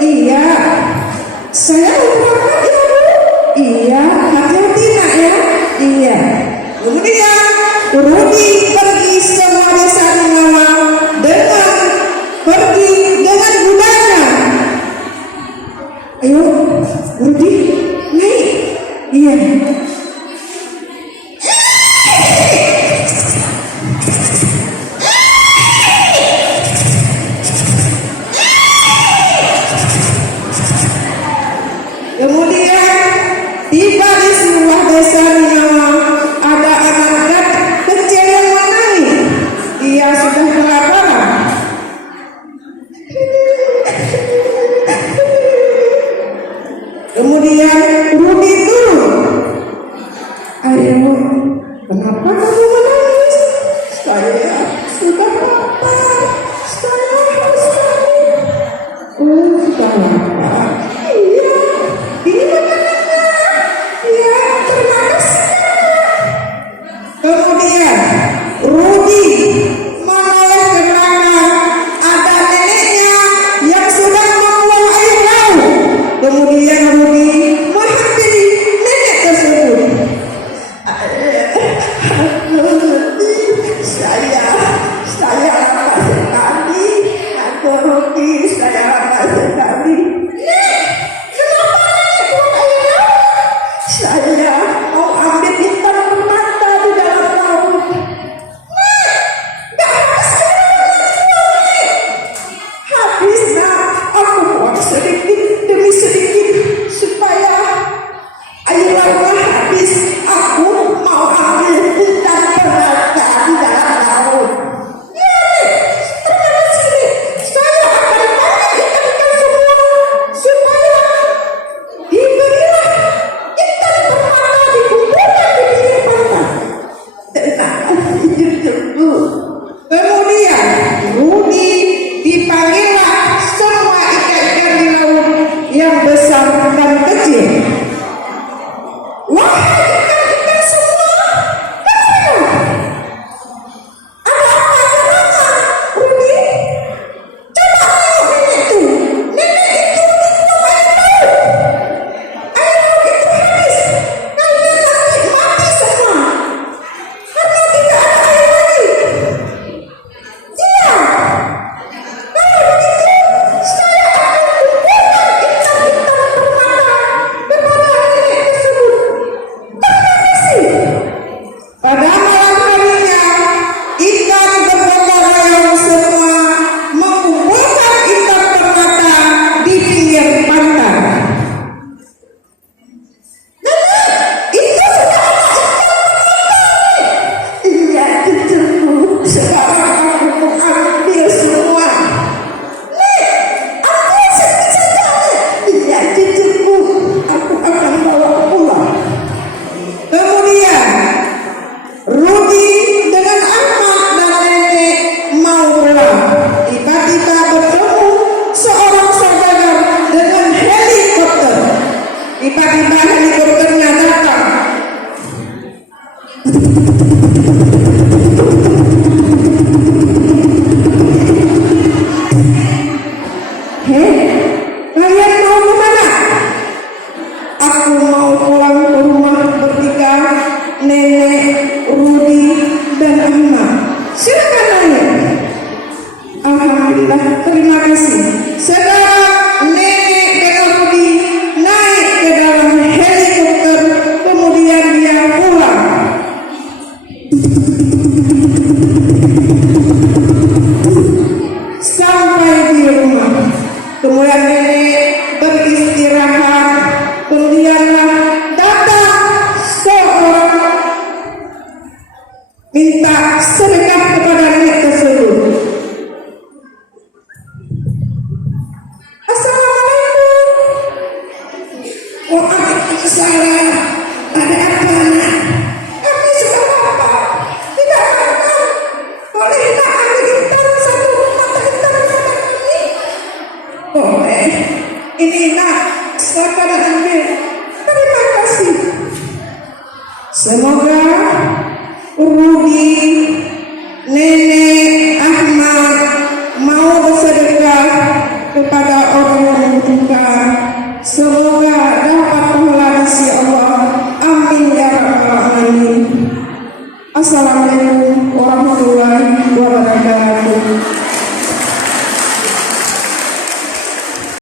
Iya. Saya berangkat ya Bu. Iya, hati-hati nak ya. Iya. Kemudian Rudi pergi semua desa Nyawa dengan pergi dengan kudanya. Ayo, Rudi naik. Iya. Kemudian tiba di sebuah desa Nyawa, ada anak kecil yang menangis. Dia sudah kelaparan. Kemudian Rudi turun. Ayo, kenapa kamu menangis? Saya sudah lapar. Saya harus mandi. Oh, sudah lapar. Iya, ini makanannya. Iya, terima kasih. Kemudian Rudi menoleh ke belakang. Ada neneknya yang sedang membuang air laut. Kemudian Rudi menghampiri nenek tersebut. Saya lapar sekali. Aku Rudi, saya lapar sekali. Nek, kenapa nenek buang air laut? Saya mau ambil ikan permata di dalam laut. Nek, gak habis Nek. Habis nak, aku buang sedikit demi sedikit supaya air lautnya habis. Aku mau ambil ikan permata di dalam laut. Ya Nek, terima kasih Nek. Saya akan banyak ikan-ikan semua supaya diberilah ikan permata dikumpulkan di pinggir pantai. Terima kasih cucuku. Kemudian Rudi dipanggillah semua ikan-ikan di laut yang besar dan kecil. Wahai ikan-ikan semua, kenapa? Ada apa Rudi? Coba tengok nenek itu. Nenek itu minum air laut. Air laut itu habis. Kalian nanti mati semua. Karena tidak ada air lagi. Iya. Kalau begitu, saya akan kumpulkan ikan-ikan permata kepada nenek tersebut. Terima kasih. Pada malam harinya, ikan bergotong royong semua mengumpulkan ikan permata di pinggir pantai. Nenek, itu sudah ada ikan permata. Iya cucuku, sekarang aku mau ambil semua. Nek, ambil sedikit saja Nek. Iya cucuku, aku akan bawa pulang. Kemudian Rudi dengan Ahmad dan nenek mau pulang. Tiba-tiba bertemu seorang saudagar dengan helikopter. Tiba-tiba helikopternya datang. Hei, kalian mau kemana? Aku mau pulang ke rumah bertiga, nenek, Rudi, dan Ahmad. Silakan naik. Alhamdulillah, terima kasih. Sekarang nenek dan Rudi naik ke dalam helikopter, kemudian dia pulang. Sampai di rumah, kemudian nenek beristirahat. Kemudianlah datang seorang minta sedekah kepada nenek tersebut. Assalamualaikum. Waalaikumsalam. Ada apa nak? Kami sudah lapar. Tidak makan. Boleh nak ambil ikan satu mata ikan kepada kami? Boleh. Ini nak, silakan ambil. Terima kasih. Semoga Rudi, nenek, Ahmad mau bersedekah kepada orang yang butuhkan. Semoga dapat mengharisi Allah. Amin ya rabbal alamin. Assalamualaikum warahmatullahi wabarakatuh.